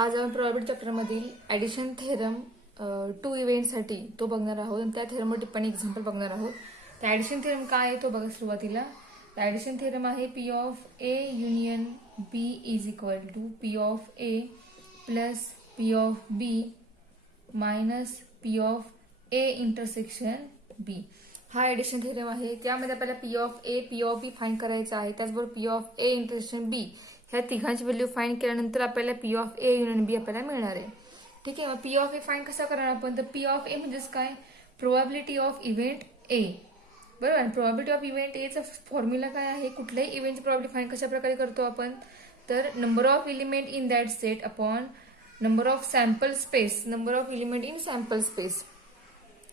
आज आपण probability चॅप्टरमधील addition theorem 2 इव्हेंटसाठी तो बघणार आहोत आणि त्या थेरमवर टिप्पणी एक्झाम्पल बघणार आहोत. तर ॲडिशन थेरम काय आहे तो बघा सुरुवातीला. ॲडिशन थेरम आहे P of A union B is equal to P of A plus P of B minus P of A intersection B. हा ॲडिशन थेरम आहे. त्यामध्ये आपल्याला P of A P of B find करायचा आहे. त्याचबरोबर P of A intersection B ह्या तिघांची value find केल्यानंतर आपल्याला P of A union B आपल्याला मिळणार आहे. ठीक आहे. मग पी ऑफ ए फाइंड कसा करणार आपण, तर पी ऑफ ए म्हणजेच काय, प्रोबॅबिलिटी ऑफ इव्हेंट ए. बरोबर. प्रोबॅबिलिटी ऑफ इव्हेंट एचा फॉर्म्युला काय आहे, कुठल्याही इव्हेंटची प्रोबॅबिलिटी फाइंड कशा प्रकारे करतो आपण, तर number of element in that set upon number of sample space, number of element in sample space.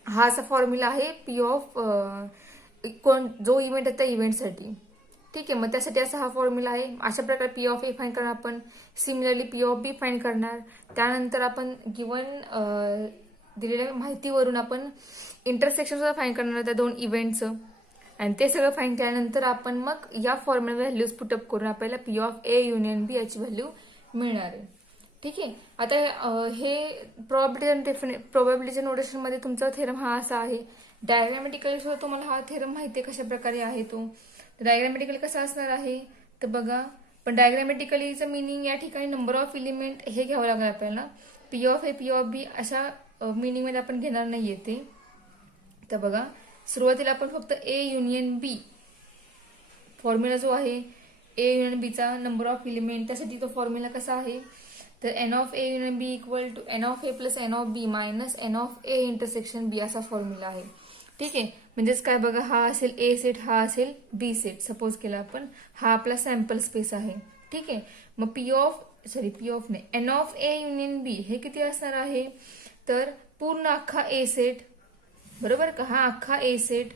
हा असा फॉर्म्युला आहे पी ऑफ जो इव्हेंट आहे त्या इव्हेंटसाठी. ठीक आहे. मग त्यासाठी असा हा फॉर्म्युला आहे. अशा प्रकारे पी ऑफ ए फाइंड करणार आपण. Similarly P of B find करणार. त्यानंतर आपण गिवन दिलेल्या माहितीवरून आपण इंटरसेक्शन सुद्धा फाइंड करणार त्या दोन इव्हेंटचं. आणि ते सगळं फाइंड केल्यानंतर आपण मग या फॉर्म्युला व्हॅल्यूज पुटअप करून आपल्याला पी ऑफ ए युनियन बी याची व्हॅल्यू मिळणार आहे. ठीक आहे. आता हे प्रोबॅबिलिटीच्या नोटेशनमध्ये तुमचा थेरम हा असा आहे. डायग्रामॅटिकली सुद्धा तुम्हाला हा थेरम माहिती आहे कशा प्रकारे आहे तो. डायग्रामॅटिकली कसा असणार आहे तर बघा. पण डायग्रामॅटिकलीचं मिनिंग या ठिकाणी नंबर ऑफ एलिमेंट हे घ्यावं लागेल आपल्याला. P of A P of B अशा मिनिंग मध्ये आपण घेणार नाहीये ते. तर बघा सुरुवातीला आपण फक्त ए युनियन बी फॉर्म्युला जो आहे ए युनियन बीचा नंबर ऑफ एलिमेंट, त्यासाठी तो फॉर्म्युला कसा आहे तर N of A union B equal to N of A plus N of B minus N of A intersection B असा फॉर्म्युला आहे. ठीक आहे. म्हणजेच काय बघा, हा असेल ए सेट, हा असेल बी सेट सपोज केला आपण. हा आपला सॅम्पल स्पेस आहे. ठीक आहे. मग पी ऑफ नाही एन ऑफ ए युनियन बी हे किती असणार आहे तर पूर्ण अख्खा ए सेट. बरोबर का, हा अख्खा ए सेट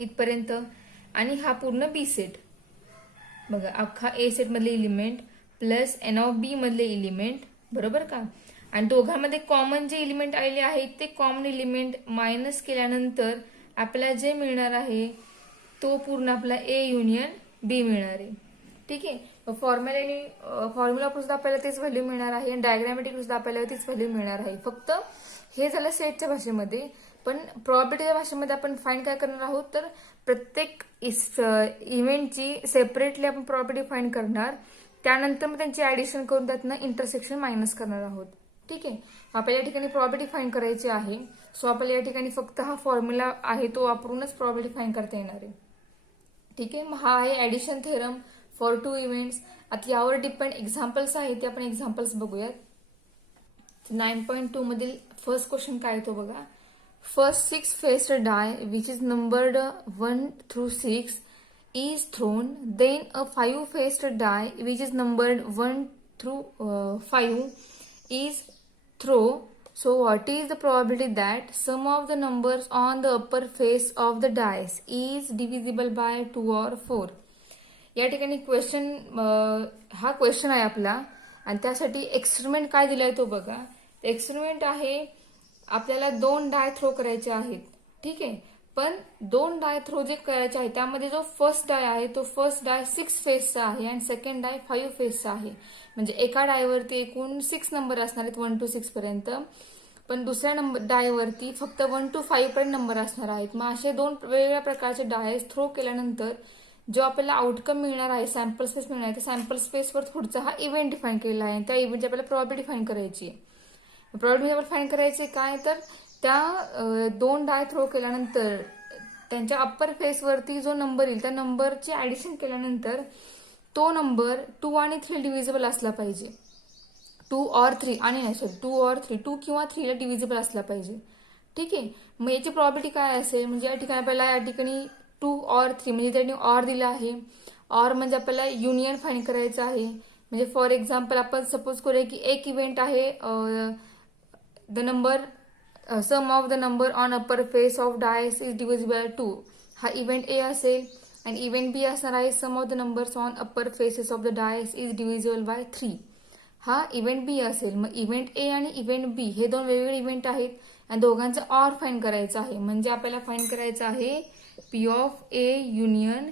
इथपर्यंत आणि हा पूर्ण बी सेट. बघा अख्खा ए सेट मधले एलिमेंट प्लस एन ऑफ बी मधले एलिमेंट. बरोबर का. आणि दोघांमध्ये कॉमन जे एलिमेंट आलेले आहेत ते कॉमन एलिमेंट मायनस केल्यानंतर आपल्याला जे मिळणार आहे तो पूर्ण आपला ए युनियन बी मिळणार आहे. ठीक आहे. फॉर्म्युला सुद्धा आपल्याला तेच व्हॅल्यू मिळणार आहे आणि डायग्रामॅटिक सुद्धा आपल्याला तीच व्हॅल्यू मिळणार आहे. फक्त हे झालं सेटच्या भाषेमध्ये. पण प्रोबॅबिलिटीच्या भाषेमध्ये आपण फाइंड काय करणार आहोत तर प्रत्येक इव्हेंटची सेपरेटली आपण प्रोबॅबिलिटी फाइंड करणार. त्यानंतर मग त्यांची ऍडिशन करून त्यातनं इंटरसेक्शन मायनस करणार आहोत. ठीक आहे. आपल्याला या ठिकाणी प्रोबॅबिलिटी फाइंड करायची आहे. सो आपल्याला या ठिकाणी फक्त हा फॉर्म्युला आहे तो वापरूनच प्रोबॅबिलिटी फाइंड करता येणार आहे. ठीक आहे. मग हा आहे ऍडिशन थेरम फॉर 2 इव्हेंट्स. आता यावर डिपेंड एक्झाम्पल्स आहेत ते आपण एक्झाम्पल्स बघूयात. 9.2 मधील फर्स्ट क्वेश्चन काय तो बघा. First 6 faced die which is numbered 1 through 6 is thrown, then a 5 faced die which is numbered 1 through 5 is thrown. So what is the probability that sum of the numbers on the upper face of the dice is divisible by 2 or 4? या ठिकाणी question हा question आहे आपला आणि त्यासाठी experiment काय दिलाय तो बघा. एक्सपेरिमेंट आहे आपल्याला 2 डाय थ्रो करायचे आहेत. ठीक आहे. पण 2 डाय थ्रो जे करायचे आहे त्यामध्ये जो फर्स्ट डाय आहे तो फर्स्ट डाय 6 फेसचा आहे आणि सेकंड डाय 5 फेसचा आहे. म्हणजे एका डायवरती एकूण 6 नंबर असणार आहेत 1 to 6 पर्यंत. पण दुसऱ्या डायवरती फक्त 1 to 5 पर्यंत नंबर असणार आहेत. मग असे 2 वेगवेगळ्या प्रकारचे डाय थ्रो केल्यानंतर जो आपल्याला आउटकम मिळणार आहे, सॅम्पल स्पेस मिळणार आहे, त्या सॅम्पल स्पेसवर पुढचा हा इव्हेंट डिफाईन केलेला आहे. त्या इव्हेंटची आपल्याला प्रोबॅबिलिटी फाइंड करायची आहे. प्रोबॅबिलिटी आपण फाइंड करायची काय तर त्या 2 डाय थ्रो केल्यानंतर त्यांच्या अप्पर फेसवरती जो नंबर येईल त्या नंबरची ऍडिशन केल्यानंतर तो नंबर 2 आणि 3 डिव्हिजिबल असला पाहिजे. 2 or 3 आणि नाही सॉरी 2 or 3 2 किंवा 3 ला डिव्हिजिबल असला पाहिजे. ठीक आहे. मग याची प्रोबॅबिलिटी काय असेल म्हणजे या ठिकाणी आपल्याला या ठिकाणी 2 or 3 म्हणजे त्यांनी ऑर दिला आहे. ऑर म्हणजे आपल्याला युनियन फाइंड करायचं आहे. म्हणजे फॉर एक्झाम्पल आपण सपोज करूया की एक इव्हेंट आहे the number sum of the number on upper face of dice is divisible by 2. हा इव्हेंट ए असेल आणि इव्हेंट बी असणार आहे sum of the numbers on upper faces of the dice is divisible by 3. हा event बी असेल. मग event ए आणि event बी हे 2 वेगवेगळे इव्हेंट आहेत आणि दोघांचा ऑर फाइंड करायचा आहे. म्हणजे आपल्याला फाइंड करायचं आहे पी ऑफ ए युनियन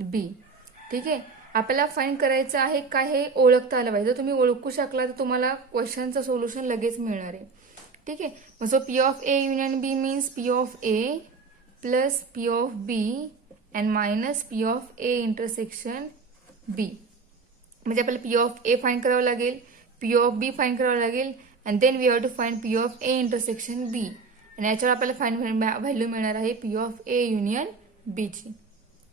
बी. ठीक आहे. आपल्याला फाइंड करायचं आहे काय हे ओळखता आलं पाहिजे. जर तुम्ही ओळखू शकला तर तुम्हाला क्वेश्चनचं सोल्युशन लगेच मिळणार आहे. ठीक आहे. मग so P of A union B means P of A plus P of B and minus P of A intersection B. म्हणजे आपल्याला पी ऑफ ए फाइंड करावं लागेल, पी ऑफ बी फाइंड करावं लागेल and then we have to find P of A intersection B. आणि याच्यावर आपल्याला find value मिळणार आहे P of A union B ची.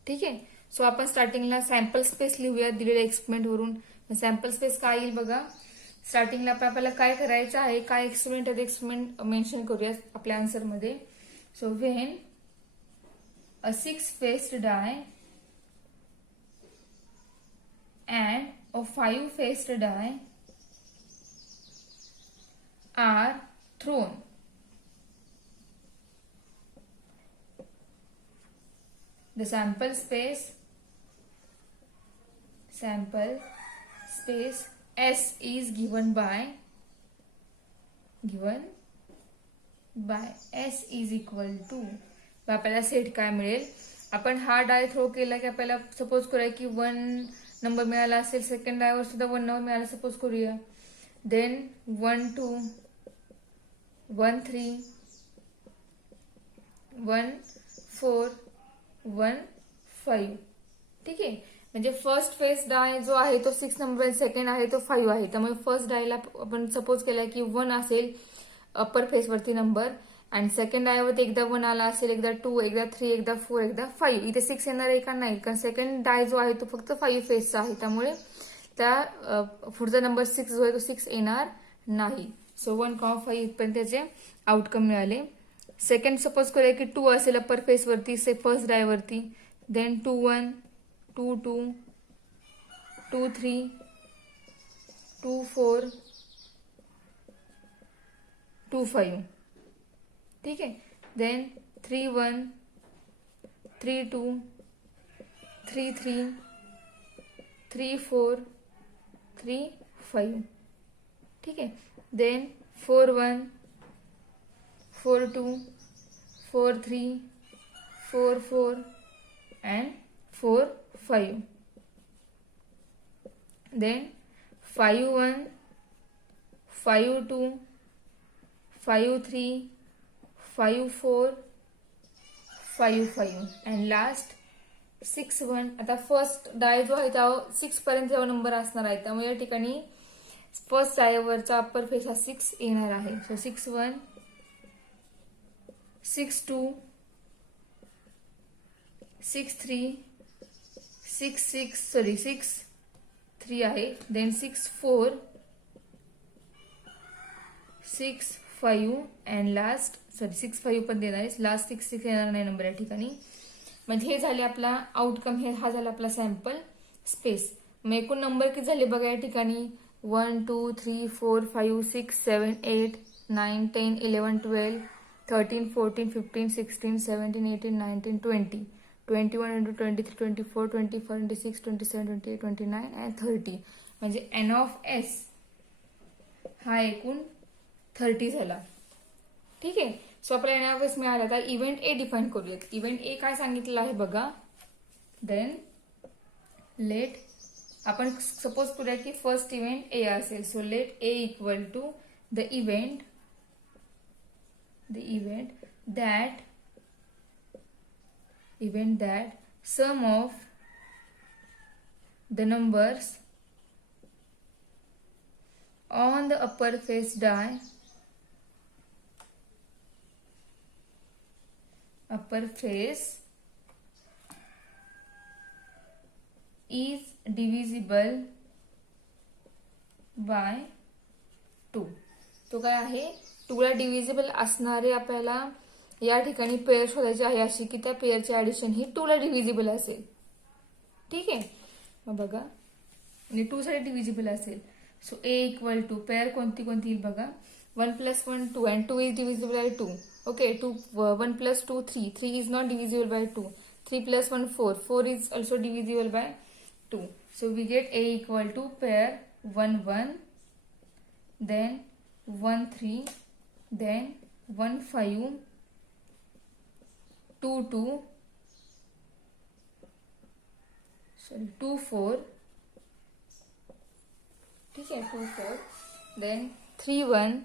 ठीक आहे. सो आपण स्टार्टिंगला सॅम्पल स्पेस लिहूया दिलेल्या एक्सपेरिमेंटवरून. सॅम्पल स्पेस काय येईल बघा. स्टार्टिंगला आपल्याला काय करायचं आहे, काय एक्सपेरिमेंट आहे ते एक्सपेरिमेंट मेन्शन करूया आपल्या आन्सरमध्ये. So when a 6-faced die and a 5-faced die are thrown, the sample space S is given by S is equal to. आपल्याला सेट काय मिळेल, आपण हा डाय थ्रो केला की आपल्याला सपोज करूया की 1 नंबर मिळाला असेल, सेकंड डायवर सुद्धा 1 नंबर मिळाला सपोज करूया. देन 1 2 1 3 1 4 1 5. ठीक आहे. म्हणजे फर्स्ट फेस डाय जो आहे तो 6 नंबर, सेकंड आहे तो 5 आहे. त्यामुळे फर्स्ट डायला आपण सपोज केला की 1 असेल अप्पर फेस वरती नंबर आणि सेकंड डायवरती एकदा 1 आला असेल, एकदा 2, एकदा 3, एकदा 4, एकदा 5. इथे 6 येणार आहे का नाही, कारण सेकंड डाय जो आहे तो फक्त 5 फेसचा आहे. त्यामुळे त्या पुढचा नंबर 6 जो आहे तो 6 येणार नाही. सो 1,5 इथपर्यंत त्याचे आउटकम मिळाले. सेकंड सपोज करूया की 2 असेल अप्पर फेस वरती फर्स्ट डाय वरती. देन 2 1 2 2 2 3 2 4 2 5. ठीक आहे. देन 3 1 3 2 3 3 3 4 3 5. ठीक आहे. Then 4 1 4 2 4 3 4 4 and 4 5. Then 5 1 5 2 5 3 5 4 5 5 and last 6 1. आता फर्स्ट डाय जो आहे तो 6 पर्यंत नंबर असणार आहे. त्यामुळे या ठिकाणी फर्स्ट डायवरचा अप्पर फेस हा 6 येणार आहे. सो 6 1 6 2 6 3 6 3 आहे. देन 6 4 6 5 अँड लास्ट 6 5 पण देणार आहे. लास्ट 6 6 येणार नाही नंबर या ठिकाणी. म्हणजे हे झाले आपला आउटकम, हा झाला आपला सॅम्पल स्पेस. मग एकूण नंबर किती झाले बघा या ठिकाणी. 1 2 3 4 5 6 7 8 9 10 11 12 13 14 15 16 17 18 19 20 21 into 23 24 24 26 27 28 29 and 30. म्हणजे एन ऑफ एस हा एकूण 30 झाला. ठीक आहे. सो आपल्याला एन ऑफ एस मिळाला. आता इव्हेंट ए डिफाईन करूयात. इव्हेंट ए काय सांगितलं आहे बघा. देन लेट आपण सपोज करूया की फर्स्ट इव्हेंट ए असेल. So let A equal to the event that sum of the numbers on the upper face die is divisible by 2. तो काय आहे, 2 ला डिव्हिजिबल असणारे आपल्याला या ठिकाणी पेयर शोधायची आहे अशी की त्या पेयरची ऍडिशन ही 2 ला डिव्हिजिबल असेल. ठीक आहे. मग बघा आणि 2 साठी डिव्हिजिबल असेल. So A equal to pair कोणती येईल बघा. 1 + 1 2 and 2 is divisible by 2. Okay. 1 + 2 3 3 is not divisible by 2. 3 + 1 4 4 is also divisible by 2. So we get A equal to pair 1 1, then 1 3, then 1 5, 2 2. Sorry 2 4, ठीक है 2 4, then 3 1,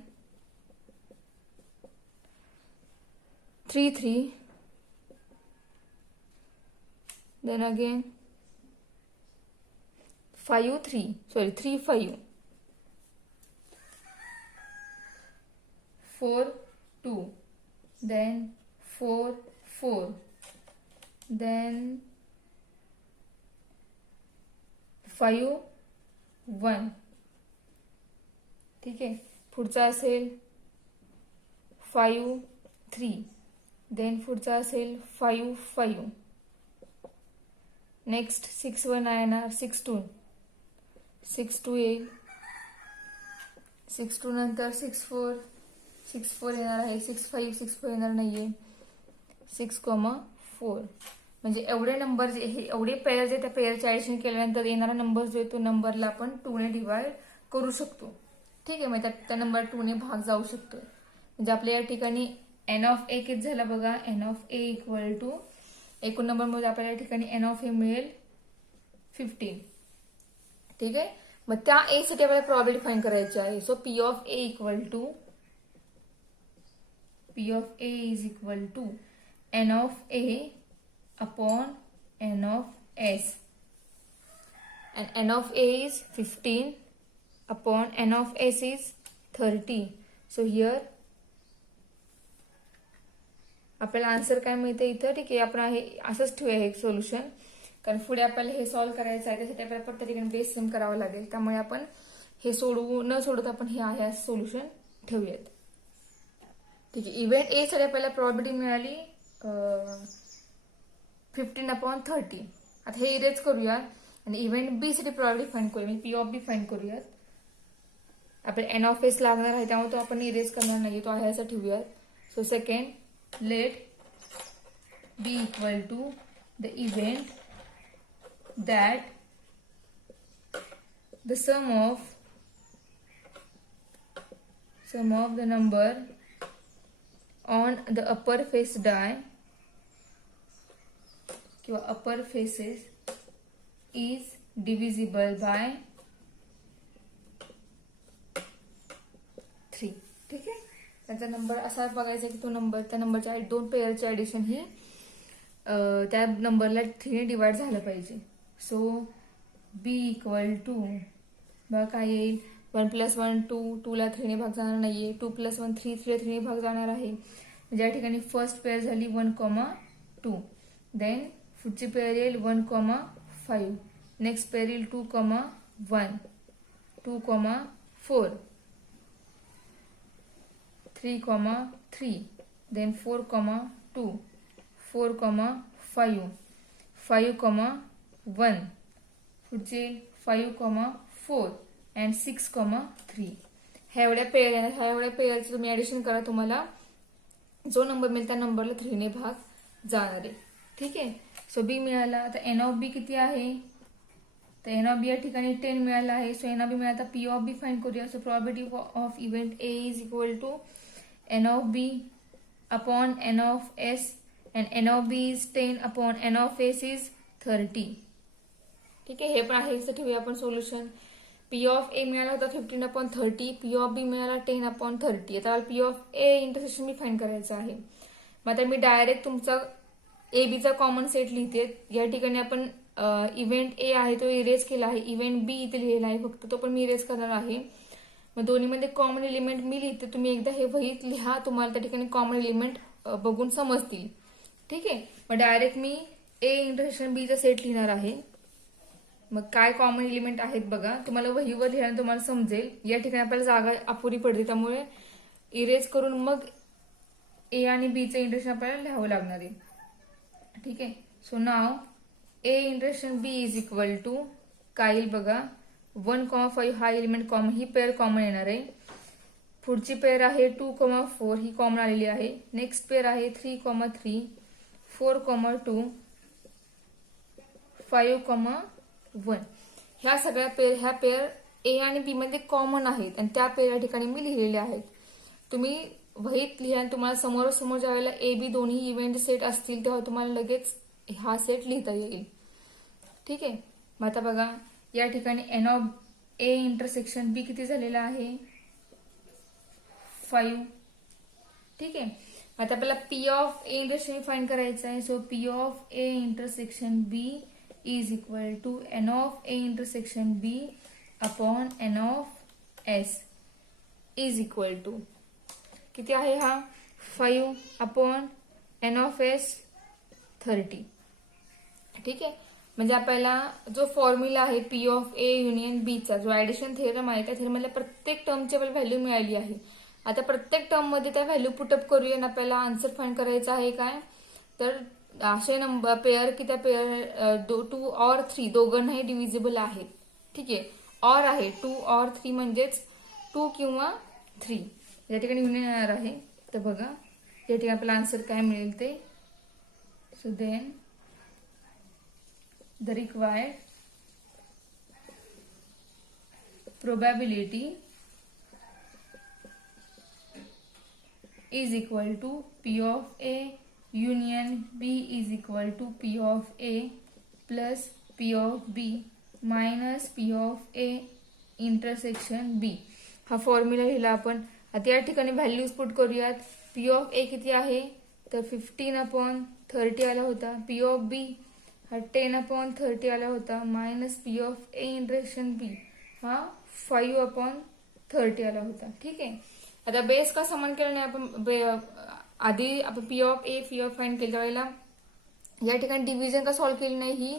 3 3, then again 5 3, sorry 3 5, 4 2, then 4 4, then 5 1, ठीक आहे. पुढचा असेल 5 3, then पुढचा असेल 5 5, नेक्स्ट 6 1 येणार, 6 2, 6 2 येईल, 6 2 नंतर 6 4, 6 4 येणार आहे, 6 5 6 4 येणार नाहीये, 6 4. म्हणजे एवढे नंबर जे हे एवढे पेअर जे त्या पेअरचे ऍडिशन केल्यानंतर येणारा नंबर जो आहे तो नंबरला आपण 2 ने डिवाइड करू शकतो. ठीक आहे, म्हणजे त्या नंबर 2 ने भाग जाऊ शकतो. म्हणजे आपल्या या ठिकाणी एन ऑफ ए किती झाला बघा, N of A equal to एकूण नंबर मध्ये आपल्याला या ठिकाणी एन ऑफ ए मिळेल 15. ठीक आहे, मग त्या ए साठी आपल्याला प्रॉबिलिटी फाइंड करायची आहे. So P of A equal to P of A is equal to N of A upon N of S, and N of A is 15 upon N of S is 30. So here आपल्याला answer काय मिळते इथं. ठीक आहे, आपण हे असंच ठेवूया हे सोल्युशन, कारण पुढे आपल्याला हे सॉल्व्ह करायचं आहे, त्यासाठी आपल्याला प्रत्येक ठिकाणी बेस सम करावं लागेल. त्यामुळे आपण हे न सोडवता आपण हे आहे सोल्युशन ठेवूयात. ठीक आहे, इव्हेंट ए साठी आपल्याला प्रॉबिलिटी मिळाली 15/30. आता हे इरेज करूया आणि इव्हेंट बी साठी प्रॉबिलिटी फाइंड करूया, पी ऑफ बी फाइंड करूयात. आपल्याला एन ऑफ एस लागणार आहे, त्यामुळे तो आपण इरेज करणार नाही, तो आहे असा ठेवूयात. So second, let B equal to the event that the sum of the number on the upper face die किंवा upper faces is divisible by 3. ठीक आहे, त्याचा नंबर असा बघायचा की तो नंबर त्या नंबरच्या 2 पेअरचे ऍडिशन ही त्या नंबरला 3 ने डिवाइड झालं पाहिजे. सो बी इक्वल टू बघा काय येईल, 1 + 1 2, 2 ला 3 ने भाग जाणार नाहीये, 2 + 1 3, 3 ला 3 ने भाग जाणार आहे. म्हणजे या ठिकाणी फर्स्ट पेअर झाली 1, 2, देन पुढची पेअर येईल 1, 5, नेक्स्ट पेअर येईल 2, 1, 2, 4, 3, 3, देन 4, 2, 4, 5, 5, 1, पुढचे 5, 4 अँड 6, 3. ह्या एवढ्या पेअरचे तुम्ही ऍडिशन करा, तुम्हाला जो नंबर मिळेल त्या नंबरला 3 ने भाग जाणार आहे. ठीक आहे, सो बी मिळाला. आता एन ऑफ बी किती आहे, तर एन ऑफ बी या ठिकाणी 10 मिळाला आहे. सो एन ऑफ बी मिळाला, आता पी ऑफ बी फाइंड करूया. So probability of event A is equal to N of B upon N of S, and N of B is 10 upon N of S is 30. ठीक आहे, हे पण आहे असं ठेवूया आपण सोल्युशन. पी ऑफ ए मिळाला होता 15/30, पी ऑफ बी मिळाला 10/30. आता P of A intersection me find करायचं आहे. मग आता मी डायरेक्ट तुमचा ए बीचा कॉमन सेट लिहिते. या ठिकाणी आपण इव्हेंट ए आहे तो इरेज केला आहे, इव्हेंट बी इथे लिहिलेला आहे फक्त, तो पण मी इरेज करणार आहे. मग दोन्हीमध्ये कॉमन एलिमेंट मी लिहिते, तुम्ही एकदा हे वहीत लिहा, तुम्हाला त्या ठिकाणी कॉमन एलिमेंट बघून समजतील. ठीक आहे, मग डायरेक्ट मी ए इंटरसेक्शन बीचा सेट लिहिणार आहे. मग काय कॉमन एलिमेंट आहेत बघा, तुम्हाला वहीवर लिहिल्याने तुम्हाला समजेल. या ठिकाणी आपल्याला जागा अपुरी पडते, त्यामुळे इरेज करून मग ए आणि बीचं इंटरसेक्शन आपल्याला लिहावं लागणार आहे. ठीक आहे, so now A intersection B is equal to काय येईल बघा, 1, 5 हा एलिमेंट कॉमन, ही पेअर कॉमन येणार आहे. पुढची पेअर आहे 2, 4 ही कॉमन आलेली आहे. नेक्स्ट पेअर आहे 3, 3, 4, 2, 5, 1. ह्या सगळ्या पेअर ए आणि बी मध्ये कॉमन आहेत आणि त्या पेअर या ठिकाणी मी लिहिलेल्या आहेत. तुम्ही वहीत लिहा, तुम्हाला समोरासमोर ज्या वेळेला ए बी दोन्ही इव्हेंट सेट असतील तेव्हा तुम्हाला लगेच हा सेट लिहिता येईल. ठीक आहे, मग आता बघा या ठिकाणी N of A intersection B किती झालेला आहे 5. ठीक आहे. आता आपल्याला P of A intersection find करायचं आहे. So P of A intersection B is equal to N of A intersection B upon N of S is equal to किती आहे हा 5 अपॉन एन ऑफ एस 30. ठीक आहे. म्हणजे आपल्याला जो फॉर्म्युला आहे पी ऑफ ए युनियन बी चा जो ऍडिशन थेरम आहे त्या थेरमला प्रत्येक टर्मची आपल्याला व्हॅल्यू मिळाली आहे. आता प्रत्येक टर्म मध्ये त्या व्हॅल्यू पुटअप करूया आणि आपल्याला आन्सर फाइंड करायचा आहे काय तर असे नंबर पेअर की त्या पेअर 2 और 3 दोघांनाही डिव्हिजिबल आहेत. ठीक आहे. ऑर आहे 2 और 3 म्हणजेच 2 किंवा 3 या ठिकाणी युनियन येणार आहे. तर बघा या ठिकाणी आपल्याला आन्सर काय मिळेल ते. So then the required probability is equal to P of A union B is equal to P of A plus P of B minus P of A intersection B. हा फॉर्म्युला लिहिला आपण. आता या ठिकाणी values put करूयात. P of A किती आहे तर 15/30 आला होता. P of B हा 10/30 आला होता minus P of A intersection B हा 5/30 आला होता. ठीक आहे. आता बेस का समान केला नाही आपण आधी आपण P of A P of find केलं त्यावेळेला या ठिकाणी डिव्हिजन का सॉल्व्ह केली नाही ही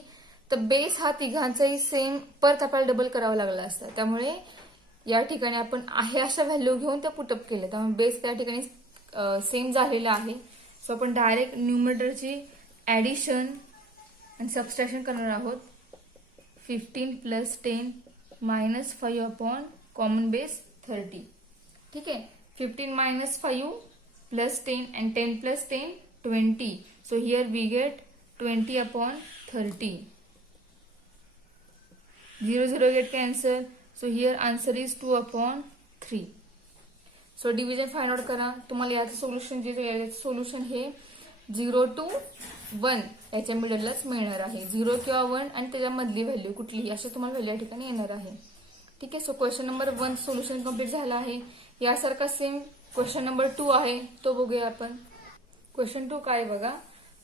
तर बेस हा तिघांचाही सेम परत आपल्याला डबल करावा लागला असता. त्यामुळे या ठिकाणी आपण आहे अशा व्हॅल्यू घेऊन त्या पुटअप केल्या त्यामुळे बेस त्या ठिकाणी सेम झालेला आहे. सो आपण डायरेक्ट न्यूमरेटरची ऍडिशन आणि सबस्ट्रॅक्शन करणार आहोत. 15 + 10 - 5 अपॉन कॉमन बेस 30. ठीक आहे. 15 - 5 + 10 and 10 + 10 20. So here we get 20/30. 0 0 get cancel. So here answer is 2/3. So division find out करा. तुम्हाला याचं सोल्युशन जे सोल्युशन हे 0 to 1 याच्या मिडललाच मिळणार आहे. 0 किंवा 1 आणि त्याच्या मधली व्हॅल्यू कुठलीही अशी तुम्हाला व्हॅल्यू या ठिकाणी येणार आहे. ठीक आहे. So question number 1 solution complete झाला आहे. यासारखा सेम क्वेश्चन नंबर 2 आहे तो बघूया आपण. क्वेश्चन 2 काय बघा.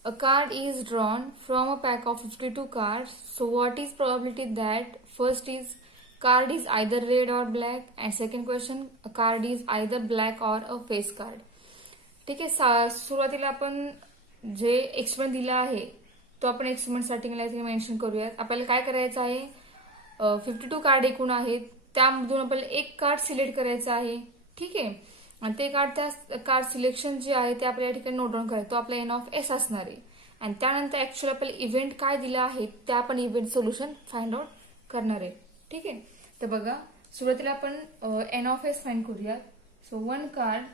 अ card is drawn from a pack of 52 cards. So what is probability that first is card is either red or black and second question a card is either black or a face card. ठीक आहे. सुरुवातीला आपण जे experiment दिला आहे तो आपण experiment स्टार्टिंगला इथे मेन्शन करूयात. आपल्याला काय करायचं आहे 52 कार्ड एकूण आहेत त्यामधून आपल्याला एक कार्ड सिलेक्ट करायचं आहे. ठीक आहे. आणि ते कार्ड त्या कार्ड सिलेक्शन जे आहे ते आपल्या या ठिकाणी नोट डाऊन करायचं. तो आपला एन ऑफ एस असणार आहे आणि त्यानंतर ऍक्च्युअली आपल्याला इव्हेंट काय दिला आहे त्या आपण इव्हेंट सोल्युशन फाइंड आउट करणार आहे. ठीक आहे. तर बघा सुरुवातीला आपण एन ऑफ एस फाइंड करूयात. So 1 card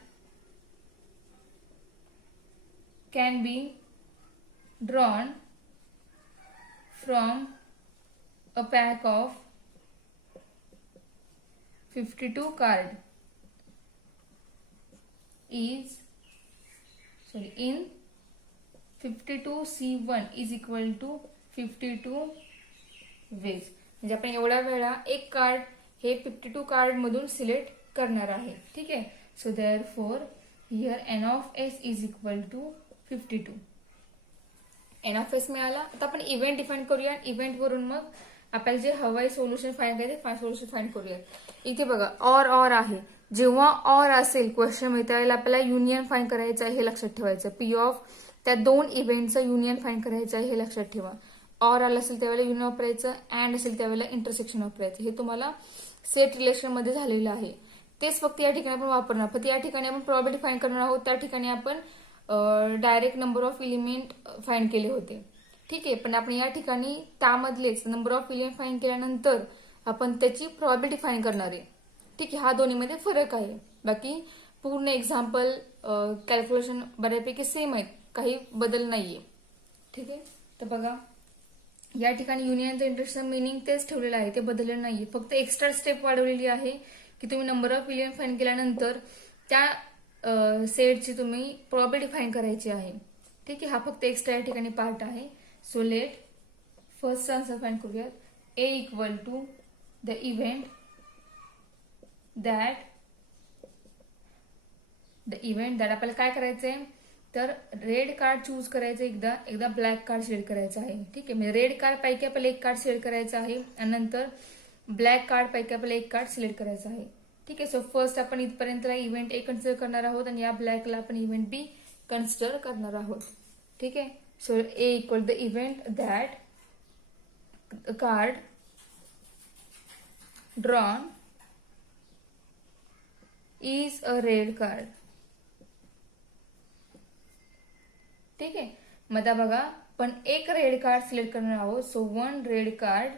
can be drawn from a pack of 52 card is in 52C1 is equal to 52 ways. म्हणजे आपण एवढ्या वेळा एक कार्ड हे 52 कार्ड मधून सिलेक्ट करणार आहे. ठीक आहे. So therefore here N of S is equal to 52. N of S मिळाला. आता आपण इव्हेंट डिफाईन करूया. इव्हेंट वरून मग आपल्याला जे हवंय सोल्युशन फाइंड करायचे सोल्युशन फाइंड करूया. इथे बघा ऑर आहे. जेव्हा ऑर असेल क्वेश्चन मध्ये त्यावेळेला आपल्याला युनियन फाइंड करायचं आहे हे लक्षात ठेवायचं. पी ऑफ त्या दोन इव्हेंटचं युनियन फाइंड करायचं आहे हे लक्षात ठेवा. ऑर आलं असेल त्यावेळेला युनियन वापरायचं अँड असेल त्यावेळेला इंटरसेक्शन वापरायचं. हे तुम्हाला सेट रिलेशन मध्ये झालेलं आहे. तेच फक्त या ठिकाणी आपण वापरणार. फक्त या ठिकाणी आपण प्रॉबॅबिलिटी फाइंड करणार आहोत. त्या ठिकाणी आपण direct number of element find केले होते. ठीक आहे. पण आपण या ठिकाणी त्यामधलेच नंबर ऑफ एलिमेंट फाइंड केल्यानंतर आपण त्याची प्रॉबॅबिलिटी फाइंड करणार आहे. ठीक आहे. हा दोन्हीमध्ये फरक आहे. बाकी पूर्ण एक्झाम्पल कॅल्क्युलेशन बऱ्यापैकी सेम आहेत. काही बदल नाहीये. ठीक आहे. तर बघा या ठिकाणी युनियनचं इंटरसेक्शन मिनिंग तेच ठेवलेलं आहे. ते बदललेलं नाहीये. फक्त एक्स्ट्रा स्टेप वाढवलेली आहे की तुम्ही नंबर ऑफ एलिमेंट फाइंड केल्यानंतर त्या सेटची तुम्ही प्रॉबॅबिलिटी फाइंड करायची आहे. ठीक आहे. हा फक्त एक्स्ट्रा या ठिकाणी पार्ट आहे. So let first answer find करूयात. A equal to the event that आपल्याला काय करायचंय, तर रेड कार्ड चूज करायचं, एकदा ब्लॅक कार्ड सिलेक्ट करायचं आहे. ठीक आहे, म्हणजे रेड कार्ड पैकी आपल्याला एक कार्ड सिलेक्ट करायचं आहे आणि नंतर ब्लॅक कार्ड पैकी आपल्याला एक कार्ड सिलेक्ट करायचं आहे. ठीक आहे, सो फर्स्ट आपण इथपर्यंत इव्हेंट ए कन्सिडर करणार आहोत आणि या ब्लॅकला आपण इव्हेंट बी कन्सिडर करणार आहोत. ठीक आहे, so A equal the event that card drawn is a red card. ठीक आहे, मग आता बघा पण एक रेड कार्ड सिलेक्ट करणार आहोत. So one red card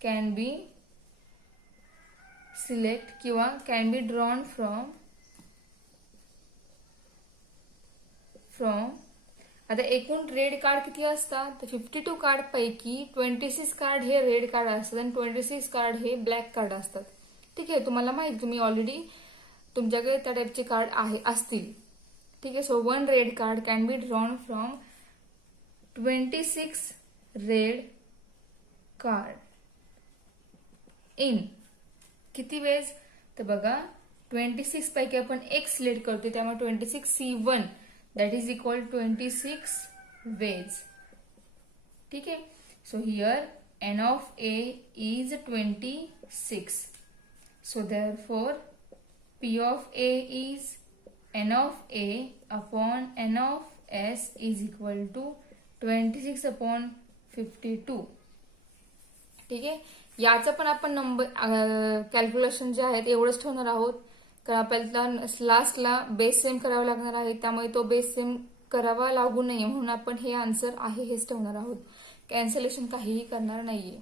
can be select किंवा कॅन बी ड्रॉन फ्रॉम आता एकूण रेड कार्ड किती असतात, तर 52 कार्ड पैकी 26 कार्ड हे रेड कार्ड असतात आणि 26 कार्ड हे ब्लॅक कार्ड असतात. ठीक आहे, तुम्हाला माहिती, तुम्ही ऑलरेडी तुमच्याकडे त्या टाईपचे कार्ड असतील. ठीक आहे, so one red card can be drawn from 26 red card in किती वेज, तर बघा 26 पैकी आपण एक सिलेक्ट करतो, त्यामुळे 26C1 that is equal 26 veg. ठीक आहे, so here n of A is 26. So therefore P of A is n of A upon n of S is equal to 26 upon 52. ठीक आहे, याचं पण आपण नंबर कॅल्क्युलेशन जे आहे एवढंच ठेवणार आहोत, कारण आपल्याला लास्टला बेस सेम करावा लागणार आहे, त्यामुळे तो बेस सेम करावा लागू नये म्हणून आपण हे आन्सर आहे हेच ठेवणार आहोत, कॅन्सलेशन काहीही करणार नाहीये.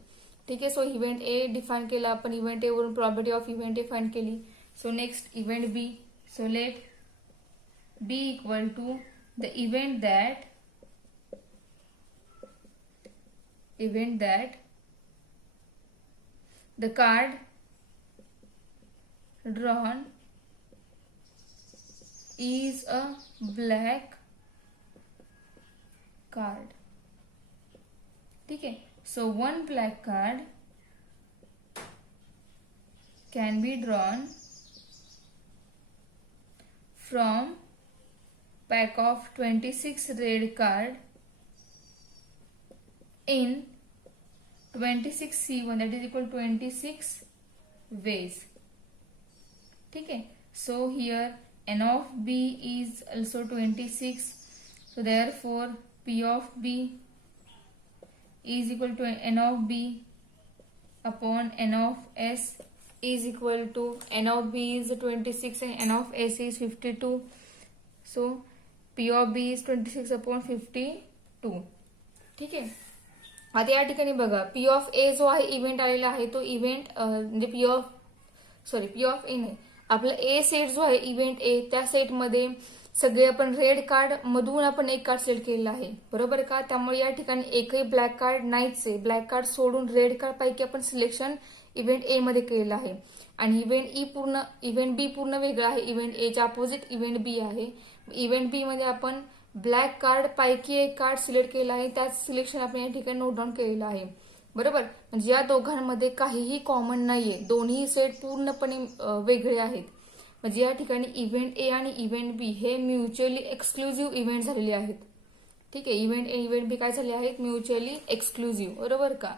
ठीक आहे, सो इव्हेंट ए डिफाईन केला आपण, इव्हेंट ए वरून property of event A find केली. So next event B. So let B equal to the event that the card drawn is a black card. ठीक है, so one black card can be drawn from pack of 26 red card in 26C1 that is equal to 26 ways. ठीक है, so here n of B is also 26, so therefore P of B is equal to n of B upon n of S is equal to n of B is 26 and n of S is 52, so P of B is 26 upon 52. ठीक है, आता या ठिकाणी बघा P of ए जो आहे event आलेला आहे तो इव्हेंट म्हणजे पी ऑफ ए नाही, आपला ए सेट जो आहे इव्हेंट ए त्या सेटमध्ये सगळे आपण रेड कार्ड मधून आपण एक कार्ड सिलेक्ट केलेला आहे, बरोबर का. त्यामुळे या ठिकाणी एकही ब्लॅक कार्ड नाहीच आहे, ब्लॅक कार्ड सोडून रेड कार्ड पैकी आपण सिलेक्शन इव्हेंट ए मध्ये केलेलं आहे आणि इव्हेंट बी पूर्ण वेगळं आहे. इव्हेंट एच्या अपोजिट इव्हेंट बी आहे. इव्हेंट बी मध्ये आपण ब्लॅक कार्ड पैकी एक कार्ड सिलेक्ट केलं आहे, त्याच सिलेक्शन आपण या ठिकाणी नोट डाऊन केलेलं आहे, बरोबर. म्हणजे या दोघांमध्ये काहीही कॉमन नाहीये, दोन्ही सेट पूर्णपणे वेगळे आहेत. म्हणजे या ठिकाणी इव्हेंट ए आणि इव्हेंट बी हे म्युच्युअली एक्सक्लुझिव्ह इव्हेंट झालेले आहेत. ठीक आहे, इव्हेंट ए इव्हेंट बी काय झाले आहेत, म्युच्युअली एक्सक्लुझिव्ह, बरोबर का.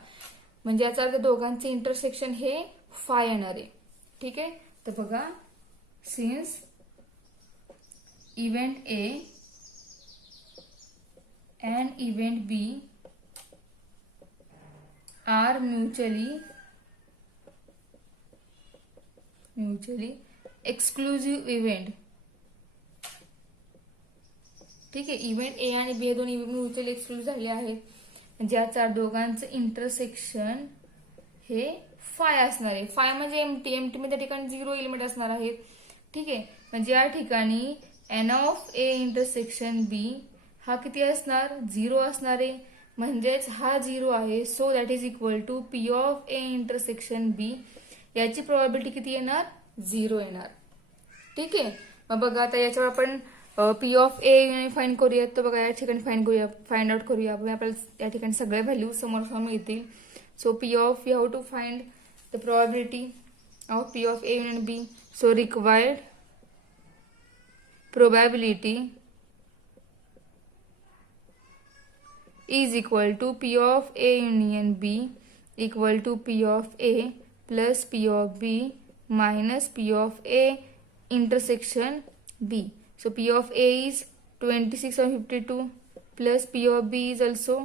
म्हणजे याचा अर्थ दोघांचे इंटरसेक्शन हे फाय येणार आहे. ठीक आहे, तर बघा since event A and event B are mutually exclusive event. ठीक आहे, इव्हेंट ए आणि बी हे दोन्ही म्युच्युअली एक्सक्लुझिव्ह झाले आहेत, ज्याचा दोघांचं इंटरसेक्शन हे फाय असणार आहे. फाय म्हणजे एमटी मध्ये त्या ठिकाणी 0 एलिमेंट असणार आहेत. ठीक आहे, म्हणजे या ठिकाणी N of A intersection B हा किती असणार, 0 असणार आहे, म्हणजेच हा 0 आहे. So that is equal to P of A intersection B, याची प्रोबॅबिलिटी किती येणार, 0 येणार. ठीक आहे, मग बघा आता याच्यावर आपण पी ऑफ ए फाइंड करूयात. तर बघा या ठिकाणी फाइंड आउट करूया आपण. आपल्याला या ठिकाणी सगळ्या व्हॅल्यू समोर मिळतील. So P of you have to find the probability of P of A union B. So required probability is equal to P of A union B equal to P of A plus P of B minus P of A intersection B. So P of A is 26 upon 52 plus P of B is also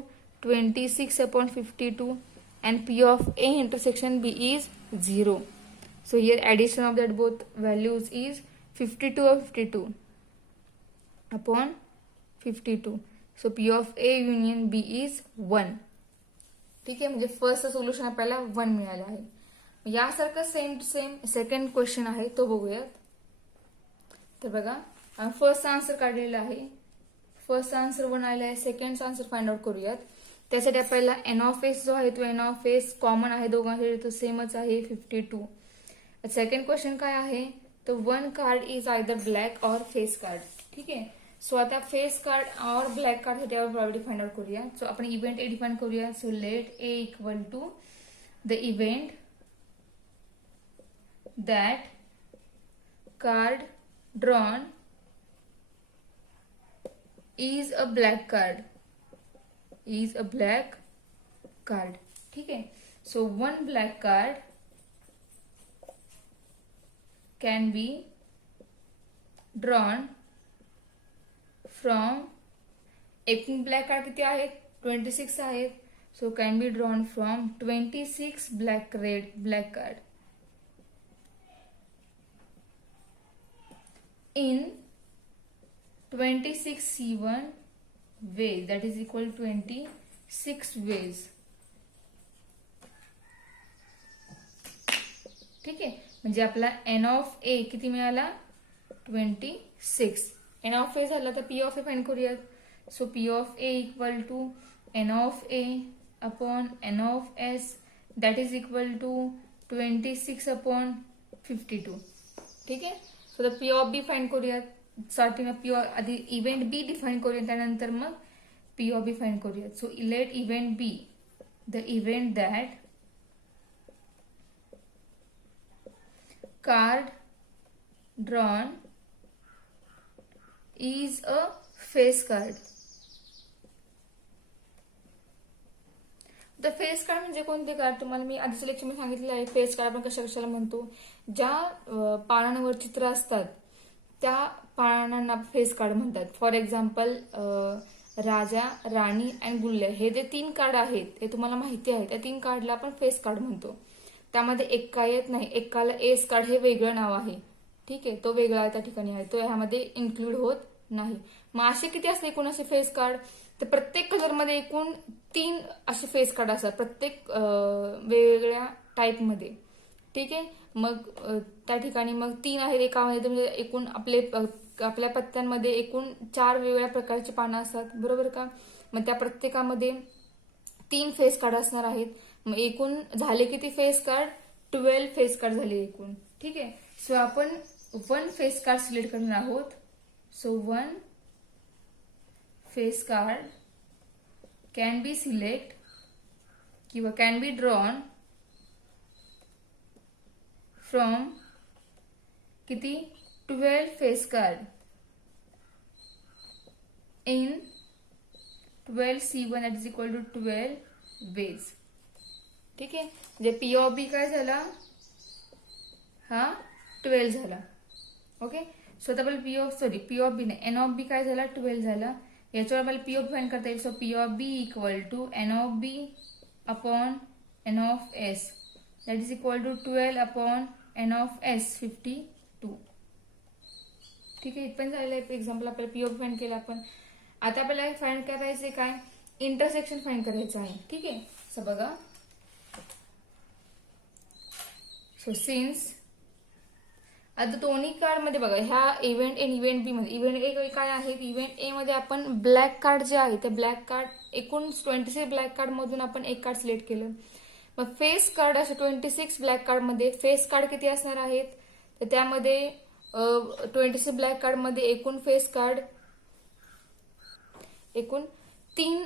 26 upon 52 and P of A intersection B is 0. So here addition of that both values is 52 or 52 upon 52. So P of A union B is 1. ठीक आहे, म्हणजे first solution आपल्याला 1 मिळालं आहे. यासारखं same to same second question आहे तो बघूयात. तर बघा फर्स्ट आन्सर काढलेला आहे. फर्स्ट आन्सर 1 आलेला आहे. सेकंड आन्सर फाइंड आउट करूयात. त्यासाठी आपल्याला एन ऑफ एस जो आहे तो एन ऑफ एस कॉमन आहे दोघांसाठी, तो सेमच आहे 52. सेकंड क्वेश्चन काय आहे, तर 1 card is either black or face card. ठीक आहे. सो आता face card or black card साठी आपण प्रॉपर्टी फाइंड आउट करूया. सो आपण इव्हेंट ए डिफाइन करूया. So let A equal to the event that card drawn is a black card. Is a black card. ठीक आहे. So 1 black card can be drawn from एकूण black card किती आहेत, 26 आहेत. So can be drawn from 26 black card in 26 C1 ways, that is equal to 26 ways. ठीक आहे. म्हणजे आपला एन ऑफ ए किती मिळाला, 26. एन ऑफ ए झाला तर पी ऑफ ए फाइंड करूयात. So P of A equal to N of A upon N of S that is equal to 26 upon 52. ठीक आहे. So the P of B find करूयात. Starting P आधी event B define करूयात, त्यानंतर मग P of B find करूयात. So let event B the event that card drawn is a face card. The face card म्हणजे कोणते card, तुम्हाला मी आधीच्या लेक्चर मध्ये सांगितलेलं आहे. फेस कार्ड आपण कशाला म्हणतो, ज्या पानांवर चित्र असतात त्या पानांना फेस कार्ड म्हणतात. फॉर एक्झाम्पल राजा, राणी अँड गुल्ले हे जे 3 कार्ड आहेत हे तुम्हाला माहिती आहे. त्या 3 कार्डला आपण फेस कार्ड म्हणतो. त्यामध्ये एक्का येत नाही. एक्काला एस कार्ड हे वेगळं नाव आहे. ठीक आहे, तो वेगळा त्या ठिकाणी आहे, तो ह्यामध्ये इन्क्लूड होत नाही. मग असे किती असते एकूण असे फेस कार्ड, तर प्रत्येक कलरमध्ये एकूण 3 असे फेस कार्ड असतात, प्रत्येक वेगवेगळ्या टाईपमध्ये. ठीक आहे. मग त्या ठिकाणी मग 3 आहेत एकामध्ये, म्हणजे एकूण आपल्या पत्त्यांमध्ये एकूण 4 वेगवेगळ्या प्रकारची पानं असतात, बरोबर का. मग त्या प्रत्येकामध्ये 3 फेस कार्ड असणार आहेत. मग एकूण झाले किती फेस कार्ड, 12 फेस कार्ड झाले एकूण. ठीक आहे. सो आपण 1 फेस कार्ड सिलेक्ट करणार आहोत. So 1 face card can be select किंवा कॅन बी ड्रॉन फ्रॉम किती, 12 face card in 12 C1 that is equal to 12 ways. ठीक आहे. म्हणजे पी ऑफ बी काय झाला, हा 12 झाला. ओके. सो आता आपल्याला पी ऑफ बी नाही, एन ऑफ बी काय झाला, 12 झाला. याच्यावर आपल्याला पी ऑफ फाइंड करता येईल. So P of B equal to N of B upon N of S that is equal to 12 upon N of S 52. ठीक आहे. इथपर्यंत झालेलं आहे एक्झाम्पल. आपल्याला पी ऑफ फाइंड केला आपण. आता आपल्याला फाइंड करायचं काय, इंटरसेक्शन फाइंड करायचं आहे. ठीक आहे. सो बघा, सो सिन्स आता दोन्ही कार्ड मध्ये बघा, ह्या इव्हेंट ए इव्हेंट बी मध्ये इव्हेंट ए काय आहे, इव्हेंट ए मध्ये आपण ब्लॅक कार्ड जे आहे ते ब्लॅक कार्ड एकूण 26 ब्लॅक कार्ड मधून आपण एक कार्ड सिलेक्ट केलं. मग फेस कार्ड असे 26 ब्लॅक कार्ड मध्ये फेस कार्ड किती असणार आहेत, तर त्यामध्ये 26 ब्लॅक कार्ड मध्ये एकूण फेस कार्ड, एकूण 3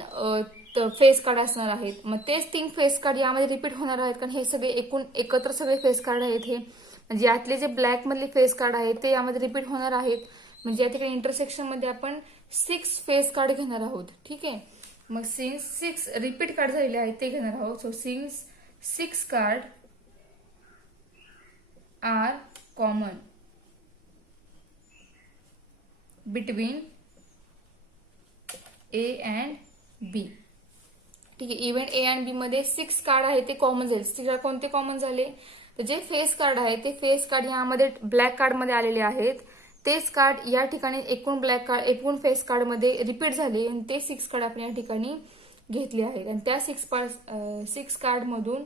फेस कार्ड असणार आहेत. मग तेच 3 फेस कार्ड यामध्ये रिपीट होणार आहेत, कारण हे सगळे एकूण एकत्र सगळे फेस कार्ड आहेत. हे म्हणजे यातले जे ब्लॅक मधले फेस कार्ड आहेत ते यामध्ये रिपीट होणार आहेत. म्हणजे या ठिकाणी इंटरसेक्शन मध्ये आपण 6 फेस कार्ड घेणार आहोत. ठीक आहे. मग सिन्स 6 रिपीट कार्ड झालेले आहेत ते घेणार आहोत. So since 6 card are common between A and B. ठीक आहे. इव्हेंट ए अँड बी मध्ये 6 कार्ड आहे ते कॉमन झाले. 6 कार्ड कोणते कॉमन झाले, तर जे फेस कार्ड आहे ते फेस कार्ड यामध्ये ब्लॅक कार्ड मध्ये आलेले आहेत. तेच कार्ड या ठिकाणी एकूण ब्लॅक कार्ड, एकूण फेस कार्ड मध्ये रिपीट झाले आणि ते 6 कार्ड आपण या ठिकाणी घेतले आहेत. आणि त्या 6 कार्ड मधून,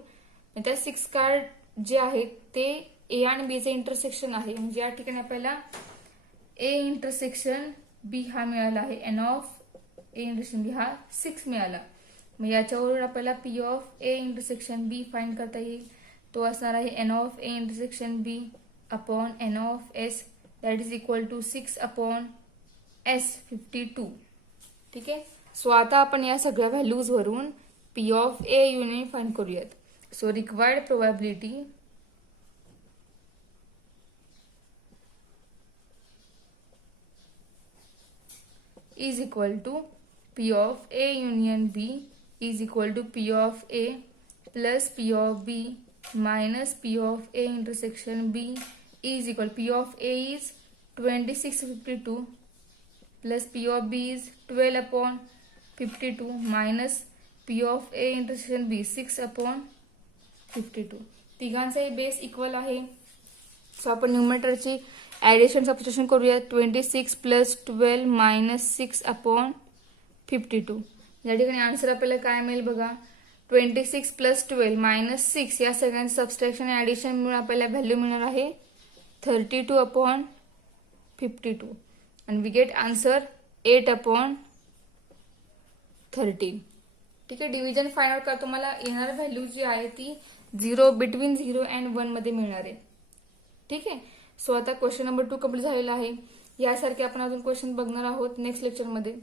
त्या 6 कार्ड जे आहेत ते ए आणि बी चे इंटरसेक्शन आहे. म्हणजे या ठिकाणी आपल्याला ए इंटरसेक्शन बी हा मिळाला आहे. N of A intersection B हा 6 मिळाला. मग याच्यावरून आपल्याला P of A intersection B find करता येईल. तो असणार आहे N of A intersection B upon N of S, that is equal to 6 upon S 52. ठीक आहे. सो आता आपण या सगळ्या व्हॅल्यूज वरून P of A union find करूयात. So required probability is equal to P of A union B is equal to P of A plus P of B minus P of A intersection B is equal P of A is 2652 plus P of B is 12 upon 52 minus P of A intersection B 6 upon 52. तिघांचाही base equal आहे. So आपण न्यूमरेटरची addition substitution करूया. 26 plus 12 minus 6 upon 52. या ठिकाणी answer आपल्याला काय मिळेल बघा. 26 प्लस 12 मायनस 6 या सगळ्यांचं सबस्ट्रॅक्शन आणि ऍडिशन मिळून आपल्याला व्हॅल्यू मिळणार आहे 32 अपॉन 52 आणि वी गेट आन्सर 8 अपॉन 13. ठीक आहे. डिव्हिजन फाइंड आउट करतो. मला येणार व्हॅल्यू जी आहे ती 0 बिटवीन 0 अँड 1 मध्ये मिळणार आहे. ठीक आहे. सो आता क्वेश्चन नंबर 2 कम्प्लीट झालेला आहे. यासारखे आपण अजून क्वेश्चन बघणार आहोत नेक्स्ट लेक्चरमध्ये.